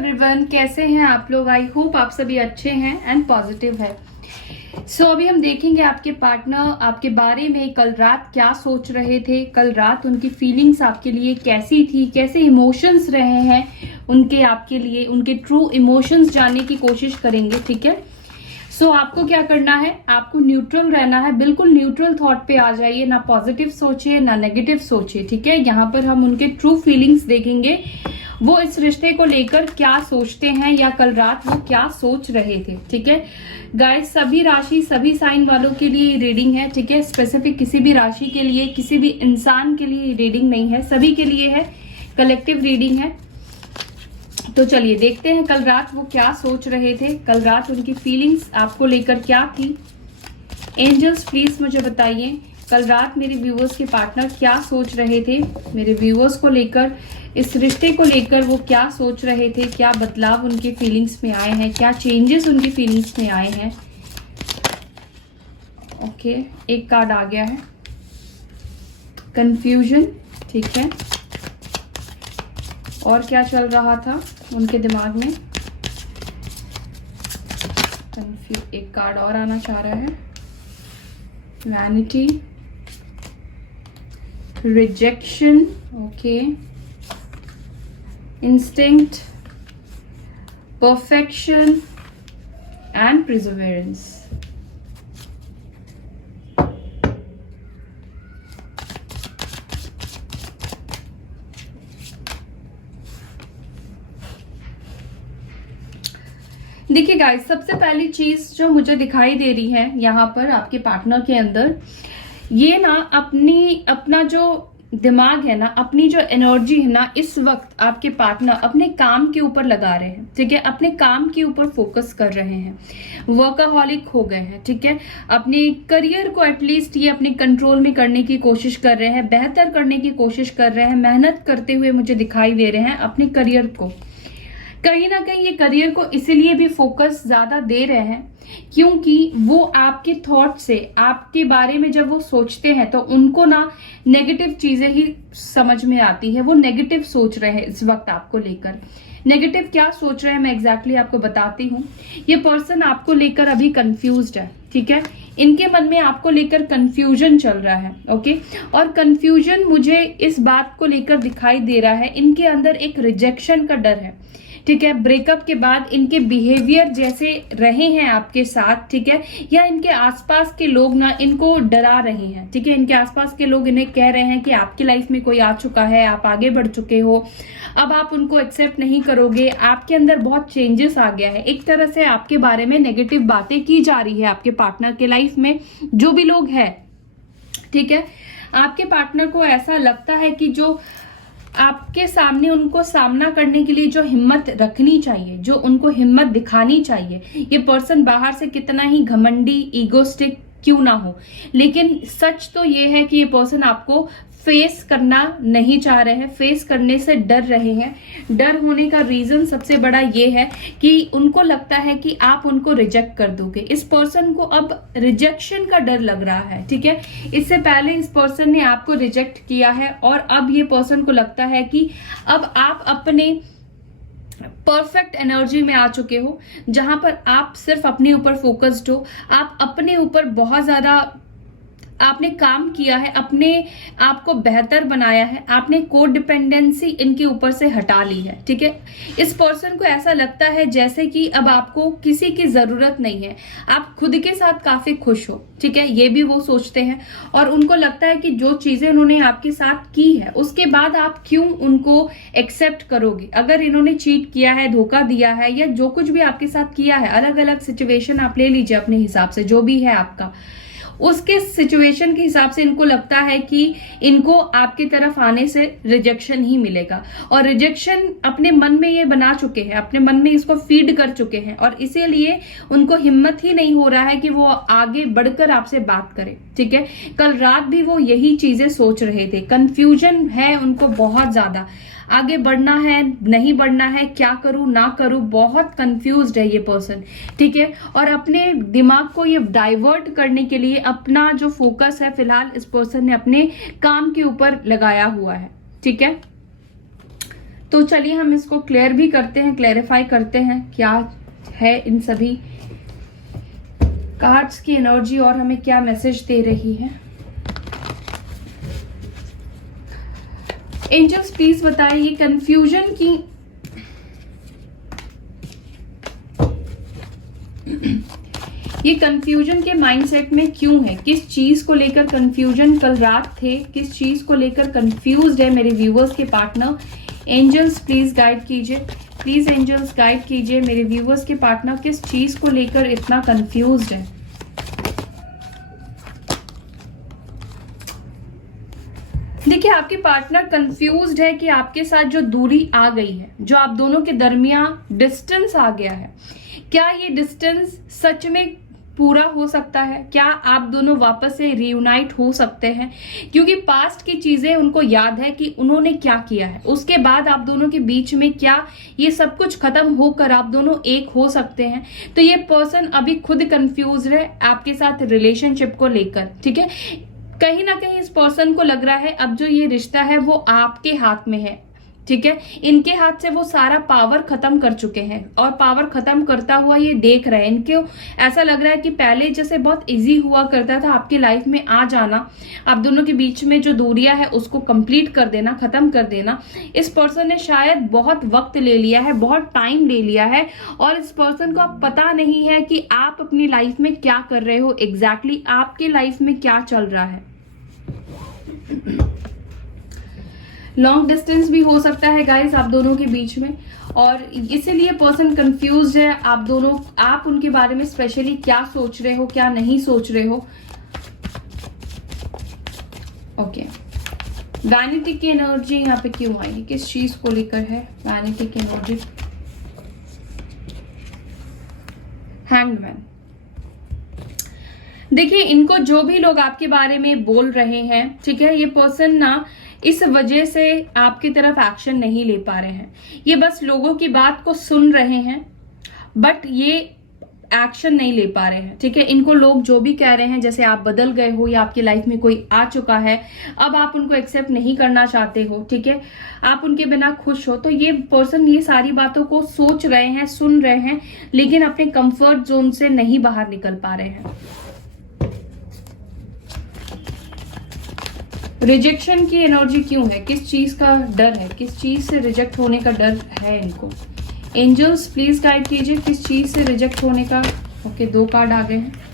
Everyone, कैसे हैं आप लोग। आई होप आप सभी अच्छे हैं एंड पॉजिटिव है। सो अभी हम देखेंगे आपके पार्टनर आपके बारे में कल रात क्या सोच रहे थे, कल रात उनकी फीलिंग्स आपके लिए कैसी थी, कैसे इमोशंस रहे हैं उनके आपके लिए, उनके ट्रू इमोशंस जानने की कोशिश करेंगे। ठीक है, सो आपको क्या करना है, आपको न्यूट्रल रहना है, बिल्कुल न्यूट्रल थॉट पे आ जाइए, ना पॉजिटिव सोचिए ना नेगेटिव सोचिए। ठीक है, यहाँ पर हम उनके ट्रू फीलिंग्स देखेंगे, वो इस रिश्ते को लेकर क्या सोचते हैं या कल रात वो क्या सोच रहे थे। ठीक है गाइस, सभी राशि सभी साइन वालों के लिए रीडिंग है। ठीक है, स्पेसिफिक किसी भी राशि के लिए, किसी भी इंसान के लिए रीडिंग नहीं है, सभी के लिए है, कलेक्टिव रीडिंग है। तो चलिए देखते हैं कल रात वो क्या सोच रहे थे, कल रात उनकी फीलिंग्स आपको लेकर क्या थी। एंजल्स प्लीज मुझे बताइए कल रात मेरे व्यूअर्स के पार्टनर क्या सोच रहे थे, मेरे व्यूअर्स को लेकर, इस रिश्ते को लेकर वो क्या सोच रहे थे, क्या बदलाव उनके फीलिंग्स में आए हैं, क्या चेंजेस उनकी फीलिंग्स में आए हैं। ओके, एक कार्ड आ गया है, कंफ्यूजन। ठीक है, और क्या चल रहा था उनके दिमाग में। एक कार्ड और आना चाह रहा है, vanity, rejection, okay, instinct, perfection and preservarance. देखिए गाइस, सबसे पहली चीज जो मुझे दिखाई दे रही है यहाँ पर आपके पार्टनर के अंदर, ये ना अपना जो दिमाग है ना, अपनी जो एनर्जी है ना, इस वक्त आपके पार्टनर अपने काम के ऊपर लगा रहे हैं। ठीक है, अपने काम के ऊपर फोकस कर रहे हैं, वर्कaholic हो गए हैं। ठीक है, अपने करियर को एटलीस्ट ये अपने कंट्रोल में करने की कोशिश कर रहे हैं, बेहतर करने की कोशिश कर रहे हैं, मेहनत करते हुए मुझे दिखाई दे रहे हैं अपने करियर को। कहीं ना कहीं ये करियर को इसीलिए भी फोकस ज्यादा दे रहे हैं क्योंकि वो आपके थॉट से, आपके बारे में जब वो सोचते हैं तो उनको ना नेगेटिव चीजें ही समझ में आती है। वो नेगेटिव सोच रहे हैं इस वक्त आपको लेकर। नेगेटिव क्या सोच रहे हैं मैं एग्जैक्टली आपको बताती हूँ। ये पर्सन आपको लेकर अभी कंफ्यूज्ड है। ठीक है, इनके मन में आपको लेकर कंफ्यूजन चल रहा है। ओके, और कंफ्यूजन मुझे इस बात को लेकर दिखाई दे रहा है, इनके अंदर एक रिजेक्शन का डर है। ठीक है, ब्रेकअप के बाद इनके बिहेवियर जैसे रहे हैं आपके साथ, ठीक है, या इनके आसपास के लोग ना इनको डरा रहे हैं। ठीक है, इनके आसपास के लोग इन्हें कह रहे हैं कि आपकी लाइफ में कोई आ चुका है, आप आगे बढ़ चुके हो, अब आप उनको एक्सेप्ट नहीं करोगे, आपके अंदर बहुत चेंजेस आ गया है। एक तरह से आपके बारे में नेगेटिव बातें की जा रही है आपके पार्टनर के लाइफ में, जो भी लोग हैं। ठीक है, आपके पार्टनर को ऐसा लगता है कि जो आपके सामने उनको सामना करने के लिए जो हिम्मत रखनी चाहिए, जो उनको हिम्मत दिखानी चाहिए, ये पर्सन बाहर से कितना ही घमंडी, ईगोस्टिक क्यों ना हो, लेकिन सच तो ये है कि ये पर्सन आपको फेस करना नहीं चाह रहे हैं, फेस करने से डर रहे हैं। डर होने का रीजन सबसे बड़ा ये है कि उनको लगता है कि आप उनको रिजेक्ट कर दोगे। इस पर्सन को अब रिजेक्शन का डर लग रहा है। ठीक है, इससे पहले इस पर्सन ने आपको रिजेक्ट किया है और अब ये पर्सन को लगता है कि अब आप अपने परफेक्ट एनर्जी में आ चुके हो, जहां पर आप सिर्फ अपने ऊपर फोकस्ड हो, आप अपने ऊपर बहुत ज्यादा आपने काम किया है, अपने आप को बेहतर बनाया है, आपने कोड डिपेंडेंसी इनके ऊपर से हटा ली है। ठीक है, इस पर्सन को ऐसा लगता है जैसे कि अब आपको किसी की जरूरत नहीं है, आप खुद के साथ काफी खुश हो। ठीक है, ये भी वो सोचते हैं और उनको लगता है कि जो चीजें उन्होंने आपके साथ की है उसके बाद आप क्यों उनको एक्सेप्ट करोगे। अगर इन्होंने चीट किया है, धोखा दिया है, या जो कुछ भी आपके साथ किया है, अलग अलग सिचुएशन आप ले लीजिए अपने हिसाब से, जो भी है आपका, उसके सिचुएशन के हिसाब से इनको लगता है कि इनको आपकी तरफ आने से रिजेक्शन ही मिलेगा, और रिजेक्शन अपने मन में ये बना चुके हैं, अपने मन में इसको फीड कर चुके हैं, और इसीलिए उनको हिम्मत ही नहीं हो रहा है कि वो आगे बढ़कर आपसे बात करें। ठीक है, कल रात भी वो यही चीजें सोच रहे थे, कंफ्यूजन है उनको बहुत ज्यादा, आगे बढ़ना है नहीं बढ़ना है, क्या करूं ना करूं, बहुत कंफ्यूज्ड है ये पर्सन। ठीक है, और अपने दिमाग को ये डाइवर्ट करने के लिए अपना जो फोकस है फिलहाल इस पर्सन ने अपने काम के ऊपर लगाया हुआ है। ठीक है, तो चलिए हम इसको क्लियर भी करते हैं, क्लैरिफाई करते हैं क्या है इन सभी कार्ड्स की एनर्जी और हमें क्या मैसेज दे रही है। एंजल्स प्लीज बताइए ये कंफ्यूजन की ये कंफ्यूजन के माइंडसेट में क्यों है, किस चीज को लेकर कंफ्यूजन कल रात थे, किस चीज को लेकर कंफ्यूज्ड है मेरे व्यूअर्स के पार्टनर। एंजल्स प्लीज गाइड कीजिए, प्लीज एंजल्स गाइड कीजिए मेरे व्यूअर्स के पार्टनर किस चीज को लेकर इतना कंफ्यूज्ड है। देखिए आपके पार्टनर कंफ्यूज्ड है कि आपके साथ जो दूरी आ गई है, जो आप दोनों के दरमियान डिस्टेंस आ गया है, क्या ये डिस्टेंस सच में पूरा हो सकता है, क्या आप दोनों वापस से रियूनाइट हो सकते हैं, क्योंकि पास्ट की चीजें उनको याद है कि उन्होंने क्या किया है, उसके बाद आप दोनों के बीच में क्या ये सब कुछ खत्म होकर आप दोनों एक हो सकते हैं। तो ये पर्सन अभी खुद कंफ्यूज है आपके साथ रिलेशनशिप को लेकर, ठीक है। कहीं ना कहीं इस पर्सन को लग रहा है अब जो ये रिश्ता है वो आपके हाथ में है, ठीक है। इनके हाथ से वो सारा पावर खत्म कर चुके हैं और पावर खत्म करता हुआ ये देख रहे हैं। इनको ऐसा लग रहा है कि पहले जैसे बहुत इजी हुआ करता था आपकी लाइफ में आ जाना, आप दोनों के बीच में जो दूरियां है उसको कंप्लीट कर देना, खत्म कर देना। इस पर्सन ने शायद बहुत वक्त ले लिया है, बहुत टाइम ले लिया है और इस पर्सन को अब पता नहीं है कि आप अपनी लाइफ में क्या कर रहे हो, एग्जैक्टली आपके लाइफ में क्या चल रहा है। लॉन्ग डिस्टेंस भी हो सकता है गाइस आप दोनों के बीच में और इसीलिए पर्सन कंफ्यूज है। आप दोनों, आप उनके बारे में स्पेशली क्या सोच रहे हो, क्या नहीं सोच रहे हो। ओके, वैनिटी की एनर्जी यहाँ पे क्यों आई, किस चीज को लेकर है वैनिटी की एनर्जी। हैंगमैन, देखिए इनको जो भी लोग आपके बारे में बोल रहे हैं, ठीक है, ये पर्सन ना इस वजह से आपकी तरफ एक्शन नहीं ले पा रहे हैं। ये बस लोगों की बात को सुन रहे हैं बट ये एक्शन नहीं ले पा रहे हैं, ठीक है। इनको लोग जो भी कह रहे हैं, जैसे आप बदल गए हो या आपकी लाइफ में कोई आ चुका है, अब आप उनको एक्सेप्ट नहीं करना चाहते हो, ठीक है, आप उनके बिना खुश हो, तो ये पर्सन ये सारी बातों को सोच रहे हैं, सुन रहे हैं, लेकिन अपने कंफर्ट जोन से नहीं बाहर निकल पा रहे हैं। रिजेक्शन की एनर्जी क्यों है, किस चीज का डर है, किस चीज से रिजेक्ट होने का डर है इनको। एंजल्स प्लीज गाइड कीजिए किस चीज से रिजेक्ट होने का। ओके, 2 कार्ड आ गए हैं।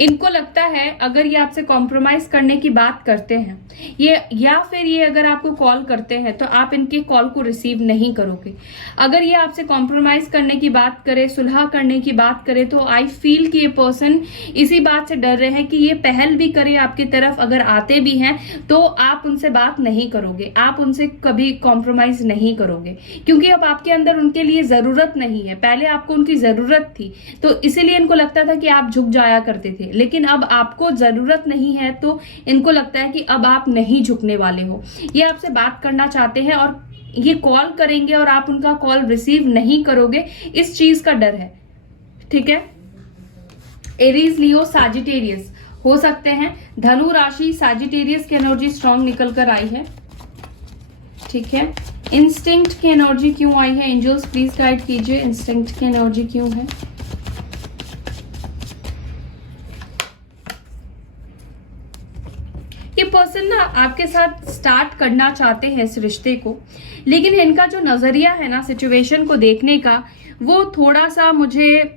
इनको लगता है अगर ये आपसे कॉम्प्रोमाइज करने की बात करते हैं ये, या फिर ये अगर आपको कॉल करते हैं तो आप इनके कॉल को रिसीव नहीं करोगे। अगर ये आपसे कॉम्प्रोमाइज करने की बात करे, सुलह करने की बात करे, तो आई फील कि ये पर्सन इसी बात से डर रहे हैं कि ये पहल भी करे आपकी तरफ, अगर आते भी हैं तो आप उनसे बात नहीं करोगे, आप उनसे कभी कॉम्प्रोमाइज नहीं करोगे, क्योंकि अब आपके अंदर उनके लिए जरूरत नहीं है। पहले आपको उनकी जरूरत थी तो इसीलिए इनको लगता था कि आप झुक जाया करते थे, लेकिन अब आपको जरूरत नहीं है तो इनको लगता है कि अब आप नहीं झुकने वाले हो। ये आपसे बात करना चाहते हैं और ये कॉल करेंगे और आप उनका कॉल रिसीव नहीं करोगे, इस चीज का डर है, ठीक है। एरीज, लियो, सैजिटेरियस हो सकते हैं। धनु राशि, सैजिटेरियस की एनर्जी स्ट्रांग निकल कर आई है, ठीक है। इंस्टिंक्ट की एनर्जी क्यों आई है, एंजल्स प्लीज गाइड कीजिए इंस्टिंक्ट की एनर्जी क्यों है। ये पर्सन ना आपके साथ स्टार्ट करना चाहते हैं इस रिश्ते को, लेकिन इनका जो नजरिया है ना सिचुएशन को देखने का, वो थोड़ा सा मुझे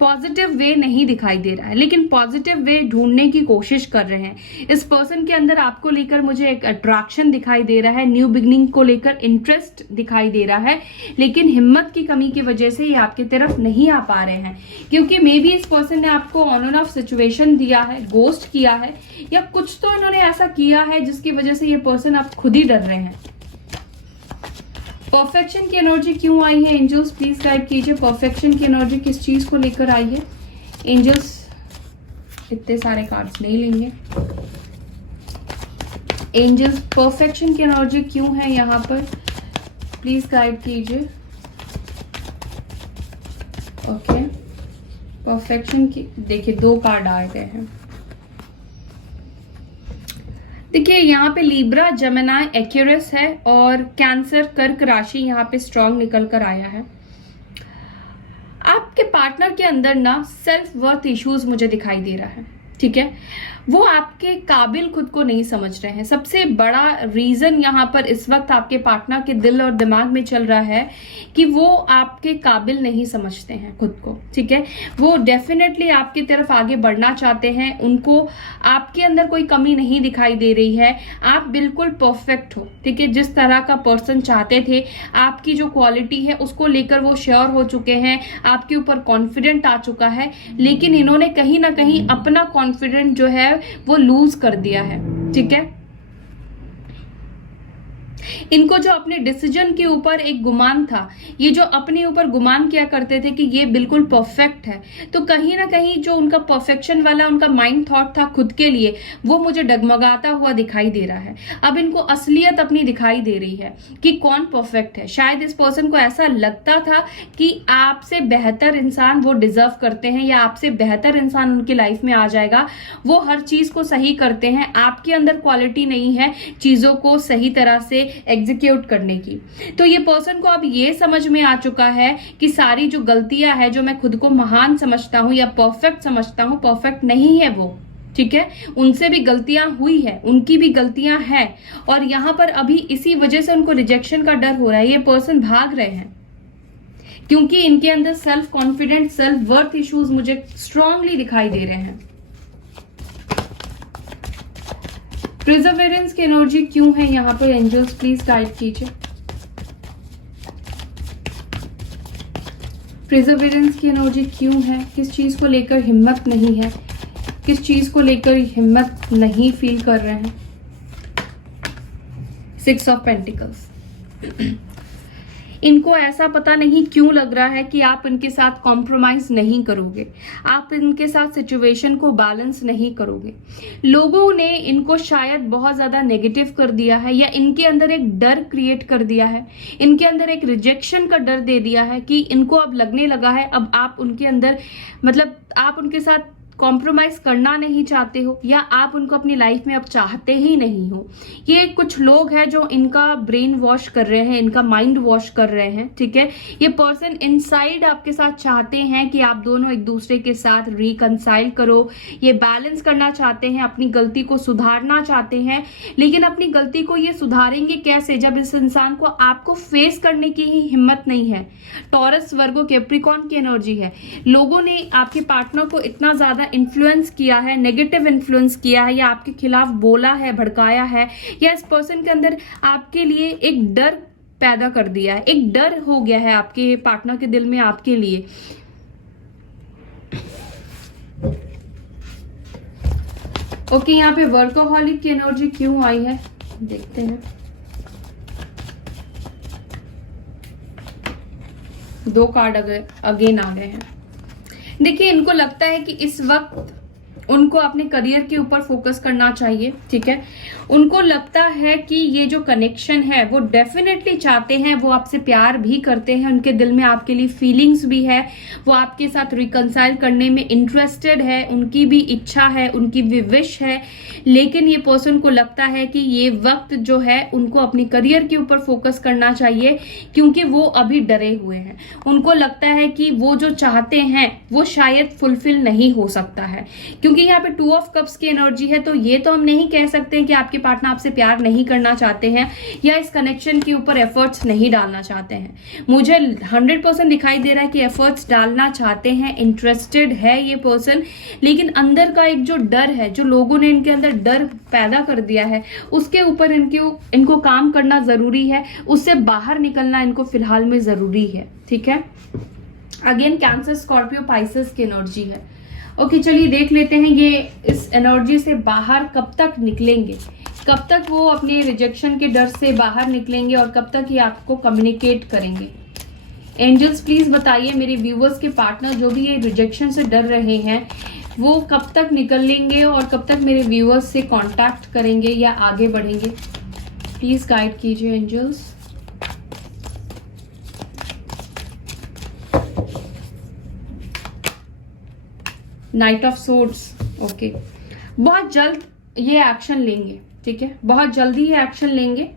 पॉजिटिव वे नहीं दिखाई दे रहा है, लेकिन पॉजिटिव वे ढूंढने की कोशिश कर रहे हैं। इस पर्सन के अंदर आपको लेकर मुझे एक अट्रैक्शन दिखाई दे रहा है, न्यू बिगनिंग को लेकर इंटरेस्ट दिखाई दे रहा है, लेकिन हिम्मत की कमी की वजह से ये आपकी तरफ नहीं आ पा रहे हैं, क्योंकि मे बी इस पर्सन ने आपको ऑन एंड ऑफ सिचुएशन दिया है, गोस्ट किया है, या कुछ तो इन्होंने ऐसा किया है जिसकी वजह से ये पर्सन आप खुद ही डर रहे हैं। परफेक्शन की एनर्जी क्यों आई है, एंजल्स प्लीज गाइड कीजिए परफेक्शन की एनर्जी किस चीज को लेकर आई है। एंजल्स इतने सारे कार्ड्स नहीं लेंगे। एंजल्स परफेक्शन की एनर्जी क्यों है यहाँ पर, प्लीज गाइड कीजिए। ओके, परफेक्शन की देखिए 2 कार्ड आए गए हैं। देखिए यहाँ पे लिब्रा, जेमिनी, एक्वेरियस है और कैंसर, कर्क राशि यहाँ पे स्ट्रांग निकल कर आया है। आपके पार्टनर के अंदर ना सेल्फ वर्थ इश्यूज मुझे दिखाई दे रहा है, ठीक है। वो आपके काबिल खुद को नहीं समझ रहे हैं। सबसे बड़ा रीजन यहाँ पर इस वक्त आपके पार्टनर के दिल और दिमाग में चल रहा है कि वो आपके काबिल नहीं समझते हैं खुद को, ठीक है। वो डेफिनेटली आपकी तरफ आगे बढ़ना चाहते हैं, उनको आपके अंदर कोई कमी नहीं दिखाई दे रही है। आप बिल्कुल परफेक्ट हो, ठीक है। जिस तरह का पर्सन चाहते थे, आपकी जो क्वालिटी है उसको लेकर वो श्योर हो चुके हैं, आपके ऊपर कॉन्फिडेंट आ चुका है, लेकिन इन्होंने कहीं ना कहीं अपना कॉन्फिडेंट जो है वो लूज कर दिया है, ठीक है। इनको जो अपने डिसीजन के ऊपर एक गुमान था, ये जो अपने ऊपर गुमान किया करते थे कि ये बिल्कुल परफेक्ट है, तो कहीं ना कहीं जो उनका परफेक्शन वाला उनका माइंड थॉट था खुद के लिए, वो मुझे डगमगाता हुआ दिखाई दे रहा है। अब इनको असलियत अपनी दिखाई दे रही है कि कौन परफेक्ट है। शायद इस पर्सन को ऐसा लगता था कि आपसे बेहतर इंसान वो डिजर्व करते हैं, या आपसे बेहतर इंसान उनकी लाइफ में आ जाएगा, वो हर चीज को सही करते हैं। आपके अंदर क्वालिटी नहीं है चीजों को सही तरह से एग्जीक्यूट करने की। तो ये पर्सन को अब ये समझ में आ चुका है कि सारी जो गलतियां है, जो मैं खुद को महान समझता हूं या परफेक्ट समझता हूं, परफेक्ट नहीं है वो, ठीक है। उनसे भी गलतियां हुई है, उनकी भी गलतियां हैं, और यहां पर अभी इसी वजह से उनको रिजेक्शन का डर हो रहा है। ये पर्सन भाग रहे हैं क्योंकि इनके अंदर self confidence, self worth issues मुझे स्ट्रांगली दिखाई दे रहे हैं। प्रिजर्वेरेंस की एनर्जी क्यों है यहाँ पर? एंजल्स प्लीज गाइड कीजिए। प्रिजर्वेरेंस की एनर्जी क्यों है? किस चीज को लेकर हिम्मत नहीं है? किस चीज को लेकर हिम्मत नहीं फील कर रहे हैं? 6 ऑफ पेंटिकल्स। इनको ऐसा पता नहीं क्यों लग रहा है कि आप इनके साथ कॉम्प्रोमाइज नहीं करोगे, आप इनके साथ सिचुएशन को बैलेंस नहीं करोगे। लोगों ने इनको शायद बहुत ज्यादा नेगेटिव कर दिया है, या इनके अंदर एक डर क्रिएट कर दिया है, इनके अंदर एक रिजेक्शन का डर दे दिया है कि इनको अब लगने लगा है अब आप उनके अंदर, मतलब आप उनके साथ कॉम्प्रोमाइज करना नहीं चाहते हो, या आप उनको अपनी लाइफ में अब चाहते ही नहीं हो। ये कुछ लोग हैं जो इनका ब्रेन वॉश कर रहे हैं, इनका माइंड वॉश कर रहे हैं, ठीक है। ये पर्सन इनसाइड आपके साथ चाहते हैं कि आप दोनों एक दूसरे के साथ रिकंसाइल करो, ये बैलेंस करना चाहते हैं, अपनी गलती को सुधारना चाहते हैं, लेकिन अपनी गलती को ये सुधारेंगे कैसे जब इस इंसान को आपको फेस करने की ही हिम्मत नहीं है। टॉरस, वर्गो, कैप्रिकॉर्न की एनर्जी है। लोगों ने आपके पार्टनर को इतना ज्यादा इन्फ्लुएंस किया है, नेगेटिव इन्फ्लुएंस किया है, या आपके खिलाफ बोला है, भड़काया है, या इस पर्सन के अंदर आपके लिए एक डर पैदा कर दिया है, एक डर हो गया है आपके पार्टनर के दिल में आपके लिए। ओके, यहाँ पे वर्कोहॉलिक की एनर्जी क्यों आई है देखते हैं। 2 कार्ड अगेन आ गए हैं। देखिए, इनको लगता है कि इस वक्त उनको अपने करियर के ऊपर फोकस करना चाहिए, ठीक है। उनको लगता है कि ये जो कनेक्शन है वो डेफिनेटली चाहते हैं, वो आपसे प्यार भी करते हैं, उनके दिल में आपके लिए फीलिंग्स भी है, वो आपके साथ रिकंसाइल करने में इंटरेस्टेड है, उनकी भी इच्छा है, उनकी भी विश है, लेकिन ये पर्सन को लगता है कि ये वक्त जो है उनको अपनी करियर के ऊपर फोकस करना चाहिए, क्योंकि वो अभी डरे हुए हैं। उनको लगता है कि वो जो चाहते हैं वो शायद फुलफिल नहीं हो सकता है, क्योंकि यहाँ पे 2 ऑफ कप्स की एनर्जी है। तो ये तो हम नहीं कह सकते कि आपके पार्टनर आपसे प्यार नहीं करना चाहते हैं या इस कनेक्शन के ऊपर एफर्ट्स नहीं डालना चाहते हैं। मुझे 100% दिखाई दे रहा है कि एफर्ट्स डालना चाहते हैं, इंटरेस्टेड है ये पर्सन, लेकिन अंदर का एक जो डर है, जो लोगों ने इनके अंदर डर पैदा कर दिया है, उसके ऊपर इनको काम करना जरूरी है, उससे बाहर निकलना इनको फिलहाल में जरूरी है, ठीक है। अगेन कैंसर, स्कॉर्पियो, पाइसेस की एनर्जी है। ओके, चलिए देख लेते हैं ये इस एनर्जी से बाहर कब तक निकलेंगे, कब तक वो अपने रिजेक्शन के डर से बाहर निकलेंगे और कब तक ये आपको कम्युनिकेट करेंगे। एंजल्स प्लीज बताइए, मेरे व्यूवर्स के पार्टनर जो भी ये रिजेक्शन से डर रहे हैं वो कब तक निकलेंगे और कब तक मेरे व्यूवर्स से कांटेक्ट करेंगे या आगे बढ़ेंगे। प्लीज गाइड कीजिए angels. Knight of swords. Okay, बहुत जल्द ये एक्शन लेंगे, ठीक है, बहुत जल्दी ही एक्शन लेंगे।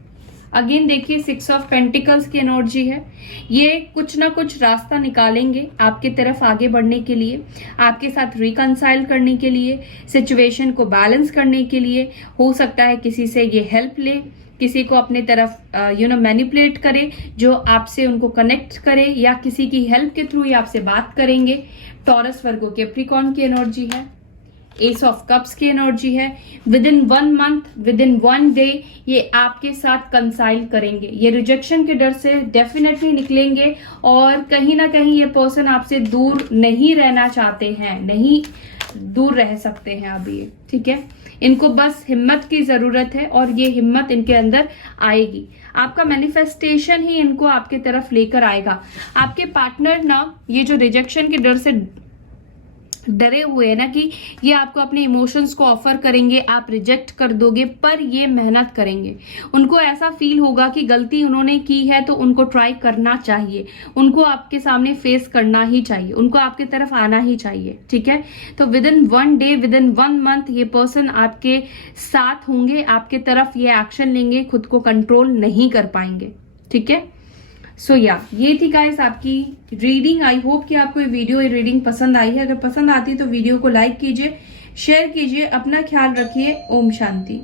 अगेन देखिए 6 ऑफ पेंटिकल्स की एनर्जी है, ये कुछ ना कुछ रास्ता निकालेंगे आपके तरफ आगे बढ़ने के लिए, आपके साथ रिकंसाइल करने के लिए, सिचुएशन को बैलेंस करने के लिए। हो सकता है किसी से ये हेल्प ले, किसी को अपने तरफ मैनिपुलेट करे, जो आपसे उनको कनेक्ट करे, या किसी की हेल्प के थ्रू ही आपसे बात करेंगे। टॉरस, वर्गो, कैप्रिकॉर्न की एनर्जी है, एस ऑफ कप्स की एनर्जी है। With in 1 month, with in 1 day ये आपके साथ कंसाइल करेंगे। ये रिजेक्शन के डर से डेफिनेटली निकलेंगे, और कहीं ना कहीं ये पर्सन आपसे दूर नहीं रहना चाहते हैं, नहीं दूर रह सकते हैं अभी ये, ठीक है। इनको बस हिम्मत की जरूरत है, और ये हिम्मत इनके अंदर आएगी। आपका मैनिफेस्टेशन ही इनको आपके तरफ लेकर आएगा। आपके पार्टनर ना ये जो रिजेक्शन के डर से डरे हुए हैं ना कि ये आपको अपने इमोशंस को ऑफर करेंगे, आप रिजेक्ट कर दोगे, पर ये मेहनत करेंगे। उनको ऐसा फील होगा कि गलती उन्होंने की है तो उनको ट्राई करना चाहिए, उनको आपके सामने फेस करना ही चाहिए, उनको आपके तरफ आना ही चाहिए, ठीक है। तो with in 1 day, with in 1 month ये पर्सन आपके साथ होंगे, आपके तरफ ये एक्शन लेंगे, खुद को कंट्रोल नहीं कर पाएंगे, ठीक है। सो ये थी गाइस आपकी रीडिंग। आई होप कि आपको ये वीडियो, ये रीडिंग पसंद आई है। अगर पसंद आती है तो वीडियो को लाइक कीजिए, शेयर कीजिए, अपना ख्याल रखिए। ओम शांति।